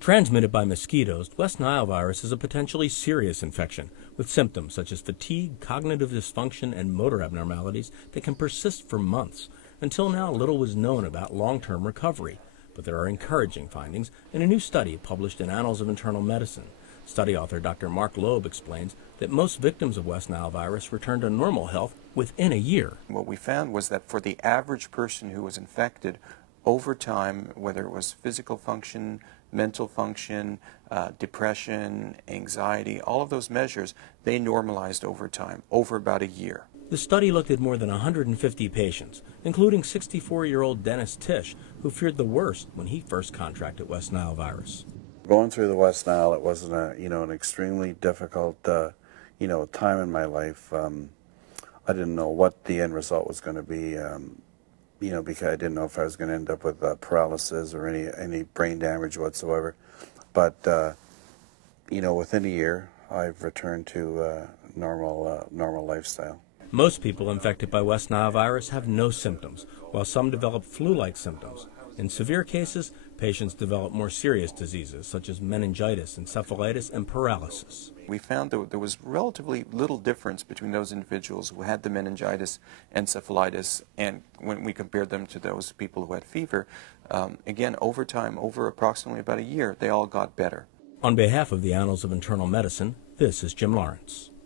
Transmitted by mosquitoes, West Nile virus is a potentially serious infection with symptoms such as fatigue, cognitive dysfunction, and motor abnormalities that can persist for months. Until now, little was known about long-term recovery, but there are encouraging findings in a new study published in Annals of Internal Medicine. Study author Dr. Mark Loeb explains that most victims of West Nile virus return to normal health within a year. What we found was that for the average person who was infected, over time, whether it was physical function, mental function, depression, anxiety, all of those measures, they normalized over time, over about a year. The study looked at more than 150 patients, including 64-year-old Dennis Tish, who feared the worst when he first contracted West Nile virus. Going through the West Nile, it wasn't an extremely difficult time in my life. I didn't know what the end result was going to be. Because I didn't know if I was going to end up with paralysis or any brain damage whatsoever. But, within a year, I've returned to normal lifestyle. Most people infected by West Nile virus have no symptoms, while some develop flu-like symptoms. In severe cases, patients develop more serious diseases such as meningitis, encephalitis, and paralysis. We found that there was relatively little difference between those individuals who had the meningitis, encephalitis, and when we compared them to those people who had fever, again, over time, over approximately about a year, they all got better. On behalf of the Annals of Internal Medicine, this is Jim Lawrence.